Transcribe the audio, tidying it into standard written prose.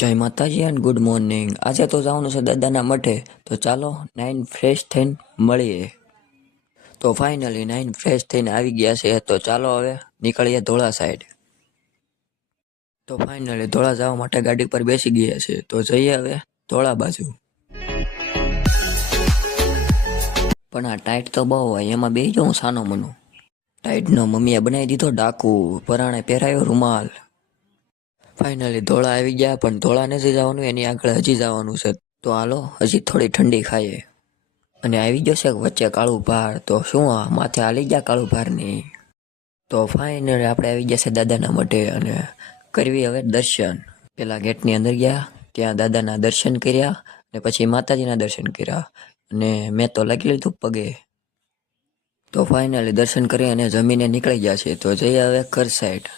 જય માતાજી and good morning. આજે તો જવાનું છે દાદાના મઠે, તો ચાલો નાઈન ફ્રેશ થઈને મળીએ. તો ફાઇનલી નાઈન ફ્રેશ થઈને આવી ગયા છે, તો ચાલો હવે નીકળીએ ધોળા સાઈડ. તો ફાઇનલી ધોળા જવા માટે ગાડી પર બેસી ગયા છે, તો જઈએ હવે ધોળા બાજુ. પણ આ ટાઈટ તો બહુ હોય, એમાં બેસી જાઉં સાનો મનો. ટાઈટનો મમ્મીએ બનાવી દીધો ડાકુ, પરાણે પહેરાયો રૂમાલ. ફાઇનલી ધોળા આવી ગયા, પણ ધોળા નથી જવાનું, એની આગળ હજી જવાનું છે. તો હાલો હજી થોડી ઠંડી ખાઈએ. અને આવી ગયો છે વચ્ચે કાળું ભાર, તો શું આ માથે હાલી ગયા કાળું ભારની. તો ફાઇનલી આપણે આવી ગયા છે દાદાના મઢે, અને કરવી હવે દર્શન. પેલા ગેટની અંદર ગયા, ત્યાં દાદાના દર્શન કર્યા, અને પછી માતાજીના દર્શન કર્યા, અને મેં તો લાગી લીધું પગે. તો ફાઇનલી દર્શન કરી અને જમીને નીકળી ગયા છે, તો જઈએ હવે ઘર સાઈડ.